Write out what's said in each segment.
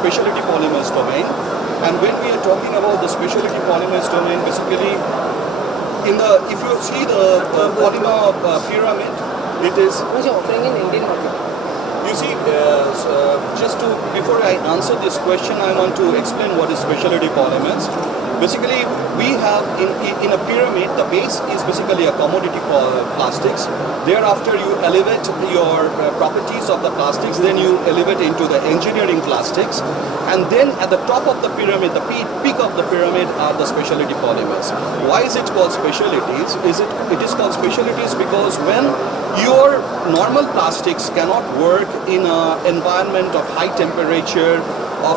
specialty polymers domain. And when we are talking about the specialty polymers domain, basically, if you see the polymer pyramid, it is. What you're offering in Indian market? You see, before I answer this question, I want to explain what is specialty polymers. Basically, we have in a pyramid, the base is basically a commodity plastics. Thereafter, you elevate your properties of the plastics, then you elevate into the engineering plastics, and then at the top of the pyramid, the peak of the pyramid are the specialty polymers. Why is it called specialties? It is called specialties because when your normal plastics cannot work in an environment of high temperature, of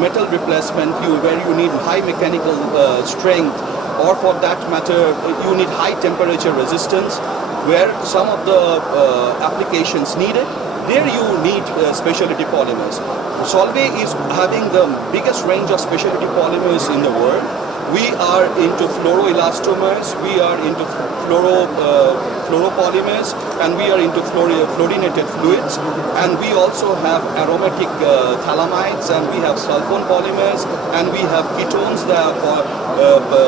metal replacement, where you need high mechanical strength, or for that matter, you need high temperature resistance, where some of the applications needed, there you need specialty polymers. Solvay is having the biggest range of specialty polymers in the world. We are into fluoroelastomers, we are into fluoropolymers, and we are into fluorinated fluids, and we also have aromatic phthalamides, and we have sulfone polymers, and we have ketones, that are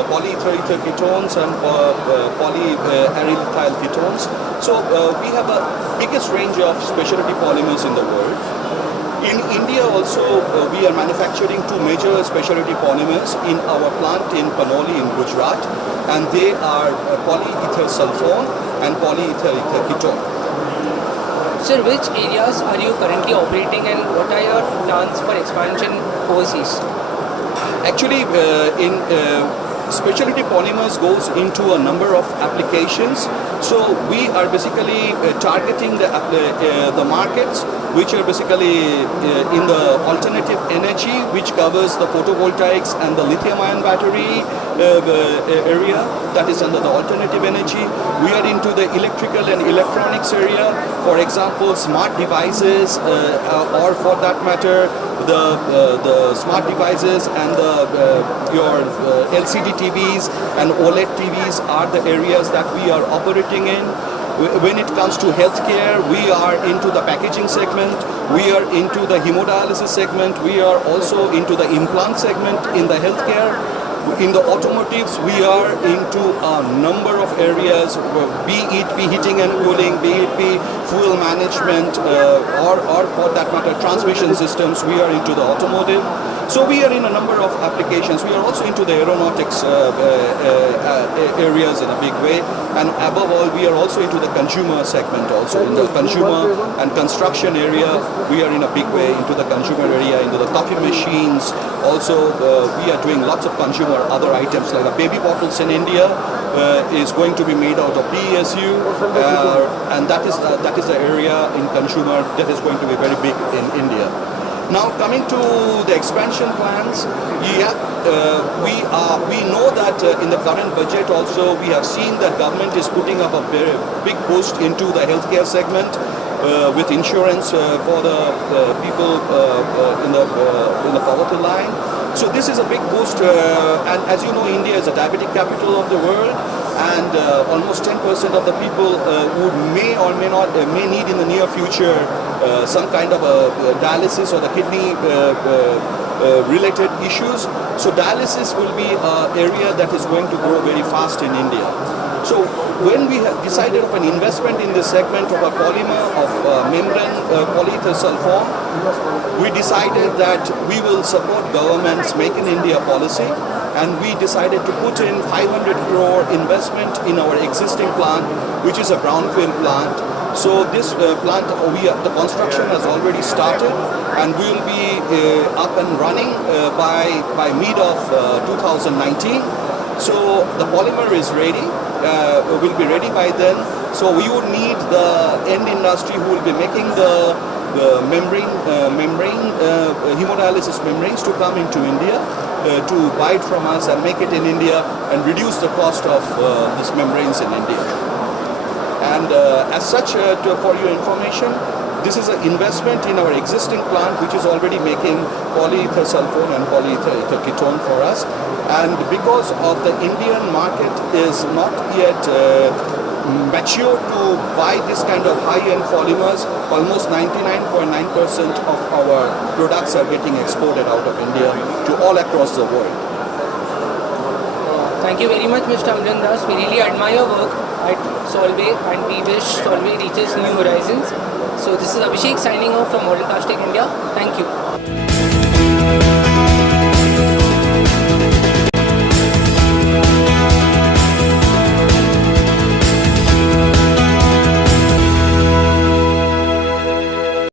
polyether ketones and polyarylethyl ketones. So we have the biggest range of specialty polymers in the world. In India also, we are manufacturing two major specialty polymers in our plant in Panoli in Gujarat, and they are polyether sulfone and polyether ketone. Sir, which areas are you currently operating and what are your plans for expansion overseas? Actually, specialty polymers goes into a number of applications. So we are basically targeting the markets which are basically in the alternative energy, which covers the photovoltaics and the lithium-ion battery area, that is under the alternative energy. We are into the electrical and electronics area, for example, smart devices, or for that matter, the smart devices and your LCD TVs and OLED TVs are the areas that we are operating in. When it comes to healthcare, we are into the packaging segment, we are into the hemodialysis segment, we are also into the implant segment in the healthcare. In the automotives, we are into a number of areas, be it heating and cooling, be it fuel management, or for that matter, transmission systems, we are into the automotive. So we are in a number of applications. We are also into the aeronautics areas in a big way. And above all, we are also into the consumer segment also. In the consumer and construction area, we are in a big way into the consumer area, into the coffee machines. Also, we are doing lots of consumer other items like the baby bottles in India is going to be made out of PSU, and that is the area in consumer that is going to be very big in India. Now coming to the expansion plans, we know that in the current budget also we have seen that government is putting up a very big boost into the healthcare segment with insurance for the people in the poverty line. So this is a big boost, and as you know, India is a diabetic capital of the world, and almost 10% of the people who may or may need in the near future some kind of a dialysis or the kidney related issues. So dialysis will be an area that is going to grow very fast in India. So when we have decided of an investment in this segment of a polymer of membrane polyether sulfone, we decided that we will support government's Make in India policy, and we decided to put in 500 crore investment in our existing plant, which is a brownfield plant. So this plant, the construction has already started, and we will be up and running by mid of 2019. So the polymer is ready, will be ready by then. So we would need the end industry who will be making the membrane hemodialysis membranes to come into India to buy it from us and make it in India and reduce the cost of these membranes in India. And as such, for your information, this is an investment in our existing plant, which is already making polyether sulfone and polyether ketone for us. And because of the Indian market is not yet mature to buy this kind of high-end polymers. Almost 99.9% of our products are getting exported out of India to all across the world. Thank you very much, Mr. Amlan Das. We really admire your work at Solvay and we wish Solvay reaches new horizons. So this is Abhishek signing off from Modern Plastic India. Thank you.